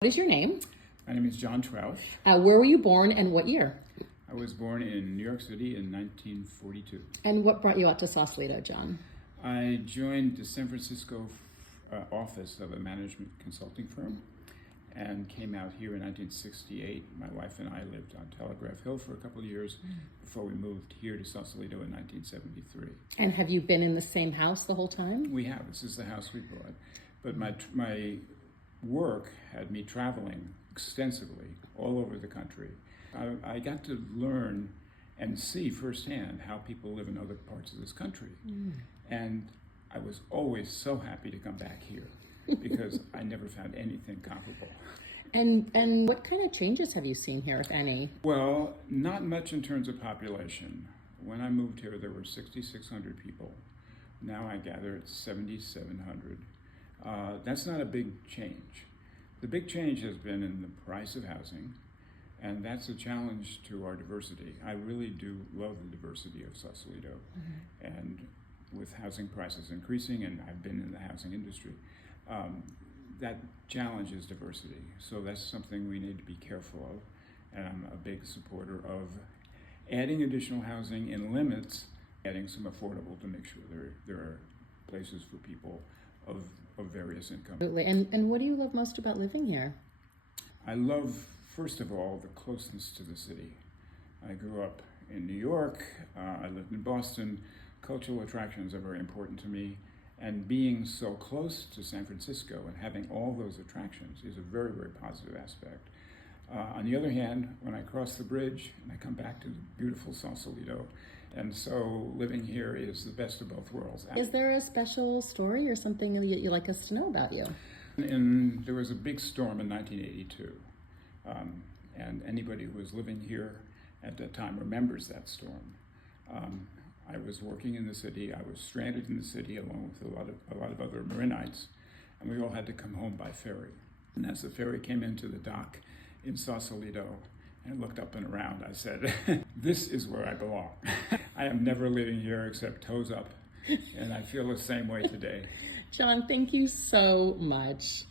What is your name? My name is John Trout. Where were you born and what year? I was born in New York City in 1942. And what brought you out to Sausalito, John? I joined the San Francisco office of a management consulting firm and came out here in 1968. My wife and I lived on Telegraph Hill for a couple of years before we moved here to Sausalito in 1973. And have you been in the same house the whole time? We have. This is the house we bought. But my work had me traveling extensively all over the country. I got to learn and see firsthand how people live in other parts of this country. And I was always so happy to come back here because I never found anything comparable. And what kind of changes have you seen here, if any? Well, not much in terms of population. When I moved here, there were 6,600 people. Now I gather it's 7,700. That's not a big change. The big change has been in the price of housing, and that's a challenge to our diversity. I really do love the diversity of Sausalito, and with housing prices increasing, and I've been in the housing industry, that challenge is diversity. So that's something we need to be careful of, and I'm a big supporter of adding additional housing in limits, adding some affordable to make sure there are places for people of various incomes. Absolutely. And what do you love most about living here? I love, first of all, the closeness to the city. I grew up in New York, I lived in Boston. Cultural attractions are very important to me, and being so close to San Francisco and having all those attractions is a very, very positive aspect. On the other hand, when I cross the bridge and I come back to the beautiful Sausalito, and so living here is the best of both worlds. Is there a special story or something that you'd like us to know about you? There was a big storm in 1982, and anybody who was living here at that time remembers that storm. I was working in the city. I was stranded in the city along with a lot of other Marinites, and we all had to come home by ferry. And as the ferry came into the dock in Sausalito and looked up and around, I said, "This is where I belong." I am never living here except toes up, and I feel the same way today. John, thank you so much.